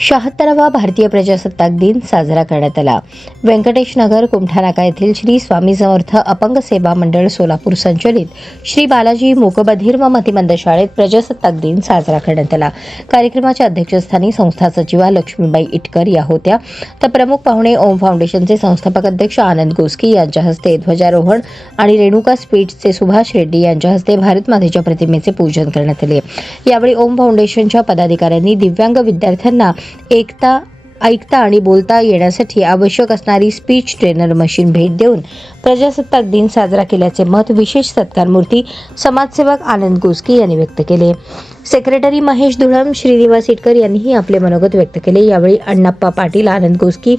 शहात्तरावा भारतीय प्रजासत्ताक दिन साजरा करण्यात आला. व्यंकटेश नगर कुमठानाका येथील श्री स्वामी समर्थ अपंग सेवा मंडळ सोलापूर संचलित श्री बालाजी मूकबधीर व मतिमंद शाळेत प्रजासत्ताक दिन साजरा करण्यात आला. कार्यक्रमाच्या अध्यक्षस्थानी संस्था सचिवा लक्ष्मीबाई इटकर या होत्या. तर प्रमुख पाहुणे ओम फाउंडेशनचे संस्थापक अध्यक्ष आनंद गोस्की यांच्या हस्ते ध्वजारोहण आणि रेणुका स्पीड्सचे सुभाष रेड्डी यांच्या हस्ते भारत मातेच्या प्रतिमेचे पूजन करण्यात आले. यावेळी ओम फाउंडेशनच्या पदाधिकाऱ्यांनी दिव्यांग विद्यार्थ्यांना एकता ऐकता आणि बोलता येण्यासाठी आवश्यक असणारी स्पीच ट्रेनर मशीन भेट देऊन प्रजासत्ताक दिन साजरा केल्याचे मत विशेष सत्कारमूर्ती समाजसेवक आनंद गोस्की यांनी व्यक्त केले. सेक्रेटरी महेश धुळम श्रीनिवास इटकर यांनीही आपले मनोगत व्यक्त केले. यावेळी अण्णाप्पा पाटील आनंद गोस्की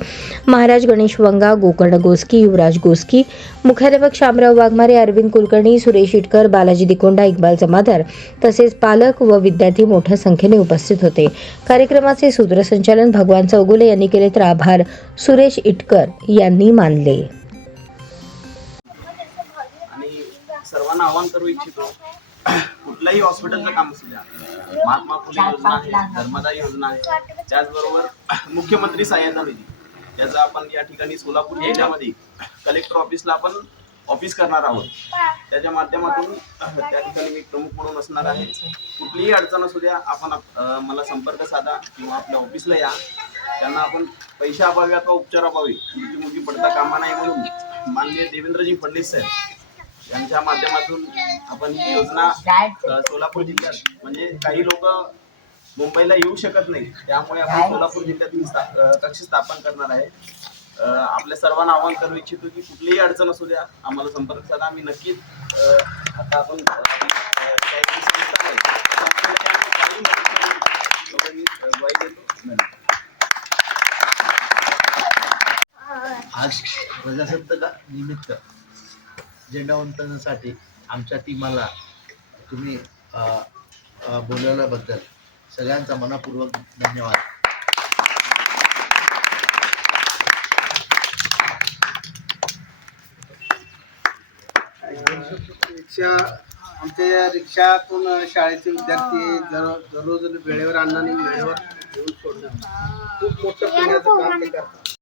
महाराज गणेश वंगा गोकर्ण गोस्की युवराज गोस्की मुख्याध्यापक शामराव वाघमारे अरविंद कुलकर्णी सुरेश इटकर बालाजी दिकोंडा इक्बाल जमादार तसेच पालक व विद्यार्थी मोठ्या संख्येने उपस्थित होते. कार्यक्रमाचे सूत्रसंचालन भगवान चौक चौगुले यांनी केले तर आभार सुरेश इटकर यांनी मानले. आणि सर्वांना आवाहन करू इच्छितो कुठल्याही हॉस्पिटलचं काम असू द्या. महात्मा फुले योजना आहे धर्मदाय योजना आहे. त्याचबरोबर मुख्यमंत्री सहाय्यता निधी. याचा आपण या ठिकाणी सोलापूर जिल्ह्यामध्ये कलेक्टर ऑफिसला आपण ऑफिस करणार आहोत. त्याच्या माध्यमातून त्या ठिकाणी मी प्रमुख म्हणून असणार आहे. कुठलीही अडचण असू द्या आपण मला संपर्क साधा किंवा आपल्या ऑफिसला या. त्यांना आपण पैसे अभावी अथवा उपचाराभावी मुलगी मुलगी पडता कामा नाही म्हणून माननीय देवेंद्रजी फडणवीस साहेब यांच्या माध्यमातून आपण ही योजना सोलापूर जिल्ह्यात म्हणजे काही लोक मुंबईला येऊ शकत नाही त्यामुळे आपण सोलापूर जिल्ह्यात कक्ष स्थापन करणार आहे. आपल्या सर्वांना आवाहन करू इच्छितो की कुठलीही अडचण असू द्या आम्हाला संपर्क साधा आम्ही नक्कीच आता आपण अ, अ, त्या जी संस्था आहे, संस्थेची आम्ही काही मदत करू. लोकांनी, अ, ग्वाही देतो धन्यवाद. आज प्रजासत्ताक निमित्त झेंडावंतनासाठी आमच्या टीमाला तुम्ही बोलवल्याबद्दल सगळ्यांचा मनापूर्वक धन्यवाद. रिक्षा आमच्या या रिक्षातून शाळेचे विद्यार्थी दररोज वेळेवर आणणं आणि वेळेवर घेऊन सोडणं. खूप मोठं पुण्याचं काम ते करतात.